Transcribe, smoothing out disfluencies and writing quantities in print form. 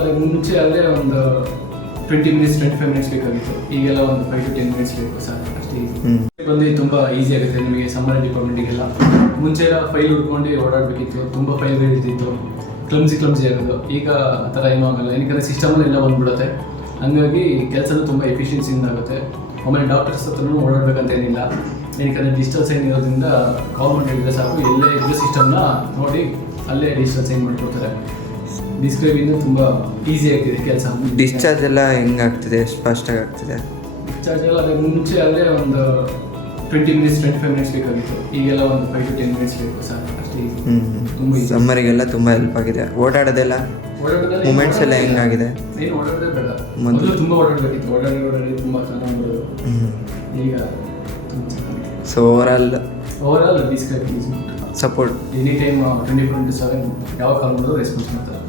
ಅದಕ್ಕೆ ಮುಂಚೆ ಆದರೆ ಒಂದು 20 ಮಿನಿಟ್ಸ್ 25 ಮಿನಿಟ್ಸ್ ಬೇಕಾಗಿತ್ತು. ಈಗೆಲ್ಲ ಒಂದು 5 to 10 ಮಿನಿಟ್ಸ್ ಬೇಕು ಸರ್, ಅಷ್ಟೇ ಈಸಿ. ಬಂದು ತುಂಬ ಈಸಿ ಆಗುತ್ತೆ ನಿಮಗೆ ಸಮ್ಮರ್ ಡಿಪಾರ್ಟ್ಮೆಂಟಿಗೆಲ್ಲ. ಮುಂಚೆ ಎಲ್ಲ ಫೈಲ್ ಹುಡ್ಕೊಂಡು ಓಡಾಡಬೇಕಿತ್ತು, ತುಂಬ ಫೈಲ್ಗಳು ಇರ್ತಿತ್ತು, ಕ್ಲಮ್ಸಿ ಆಗೋದು. ಈಗ ಆ ಥರ ಏನೂ ಆಗಲ್ಲ, ಏನಕ್ಕೆ ಸಿಸ್ಟಮಲ್ಲೆಲ್ಲ ಬಂದ್ಬಿಡುತ್ತೆ. ಹಂಗಾಗಿ ಕೆಲಸನೂ ತುಂಬ ಎಫಿಷಿಯನ್ಸಿಯಿಂದ ಆಗುತ್ತೆ. ಆಮೇಲೆ ಡಾಕ್ಟರ್ಸ್ ಹತ್ರನೂ ಓಡಾಡಬೇಕಂತೇನಿಲ್ಲ, ಏನಕ್ಕೆ ಡಿಜಿಟಲ್ ಸೈನ್ ಇರೋದ್ರಿಂದ ಕಾಲ್ ಮಾಡಿ ಹೇಳಿದ್ರೆ ಸಾಕು, ಎಲ್ಲೇ ಇದ್ರೂ ಸಿಸ್ಟಮ್ನ ನೋಡಿ ಅಲ್ಲೇ ಡಿಜಿಟಲ್ ಸೈನ್ ಮಾಡಿಕೊಡ್ತಾರೆ. ಡಿಸ್ಕ್ರೈಬಿಂದ ತುಂಬ ಈಸಿ ಆಗ್ತಿದೆ ಕೆಲಸ. ಡಿಸ್ಚಾರ್ಜ್ ಎಲ್ಲ ಹೆಂಗಾಗ್ತಿದೆ, ಫಾಸ್ಟಾಗಿ ಆಗ್ತಿದೆ? ಡಿಸ್ಚಾರ್ಜ್ ಎಲ್ಲ ಅದಕ್ಕೆ ಮುಂಚೆ ಆದರೆ ಒಂದು 20 ಮಿನಿಟ್ಸ್ 25 ಮಿನಿಟ್ಸ್ ಬೇಕಾಗಿತ್ತು. ಈಗೆಲ್ಲ ಒಂದು 5 to 10 ಮಿನಿಟ್ಸ್ ಬೇಕು ಸರ್, ಅಷ್ಟೇ ಈಸಿ. ತುಂಬ ಈಸಿ. ಸಮ್ಮರಿಗೆಲ್ಲ ತುಂಬ ಹೆಲ್ಪ್ ಆಗಿದೆ. ಓಡಾಡೋದೆಲ್ಲ ಮೂಮೆಂಟ್ಸ್ ಎಲ್ಲ ಹೆಂಗಾಗಿದೆ? ಏನು ಓಡಾಡೋದೇ ಬೇಡ, ಮೊದಲು ತುಂಬ ಓಡಾಡಬೇಕಿತ್ತು, ಓಡಾಡಿ ತುಂಬ ಚೆನ್ನಾಗಿ ಬರೋದು. ಈಗ ತುಂಬ ಚೆನ್ನಾಗಿದೆ. So overall describe support any time 24/7 ಯಾವ ಕಾಲ್ ಮಾಡಿದ್ರು ರೆಸ್ಪಾನ್ಸ್ ಮಾಡ್ತಾರೆ.